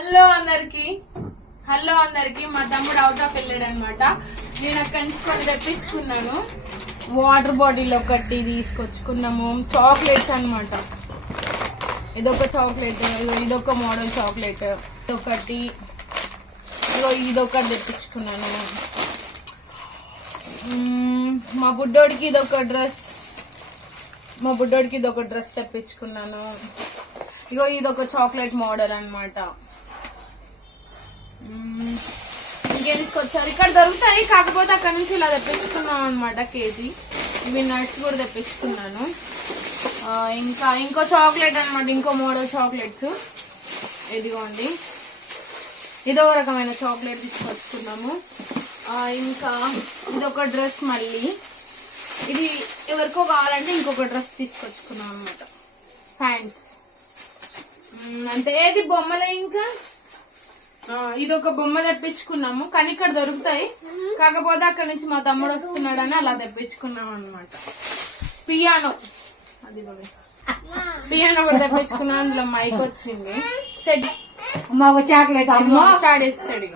Hello అందరికి మా తమ్ముడు అవుట్ ఆఫ్ వెళ్ళాడు అనమాట. నేను అక్కడి నుంచి కొన్ని తెప్పించుకున్నాను. వాటర్ బాటిల్ ఒకటి తీసుకొచ్చుకున్నాము. చాక్లెట్స్ అనమాట. ఇదొక చాక్లెట్, ఇదొక మోడల్ చాక్లెట్, ఇదొకటి, ఇదొకటి తెప్పించుకున్నాను. మా బుడ్డోడికి ఇదొక డ్రెస్ తెప్పించుకున్నాను. ఇదొక చాక్లెట్ మోడల్ అనమాట. ఇంకేం తీసుకొచ్చారు, ఇక్కడ దొరుకుతాయి, కాకపోతే అక్కడ నుంచి ఇలా తెప్పించుకున్నాం అనమాట కేజీ. ఇవి నట్స్ కూడా తెప్పించుకున్నాను. ఇంకా ఇంకో చాక్లెట్ అనమాట, ఇంకో మోడల్ చాక్లెట్స్. ఇదిగోండి, ఇదో రకమైన చాక్లెట్ తీసుకొచ్చుకున్నాము. ఇంకా ఇదొక డ్రెస్, మళ్ళీ ఇది ఎవరికో కావాలంటే ఇంకొక డ్రెస్ తీసుకొచ్చుకున్నాం అనమాట. ప్యాంట్స్ అంటే ఏది బొమ్మలే. ఇంకా ఇదొక బొమ్మ తెప్పించుకున్నాము, కానీ ఇక్కడ దొరుకుతాయి, కాకపోతే అక్కడ నుంచి మా తమ్ముడు వస్తున్నాడని అలా తెప్పించుకున్నాం అనమాట. పియానో కూడా తెప్పించుకున్నాం. అందులో మైక్ వచ్చింది. సెట్ చాక్లెట్ స్టార్ట్ చేస్తాడు.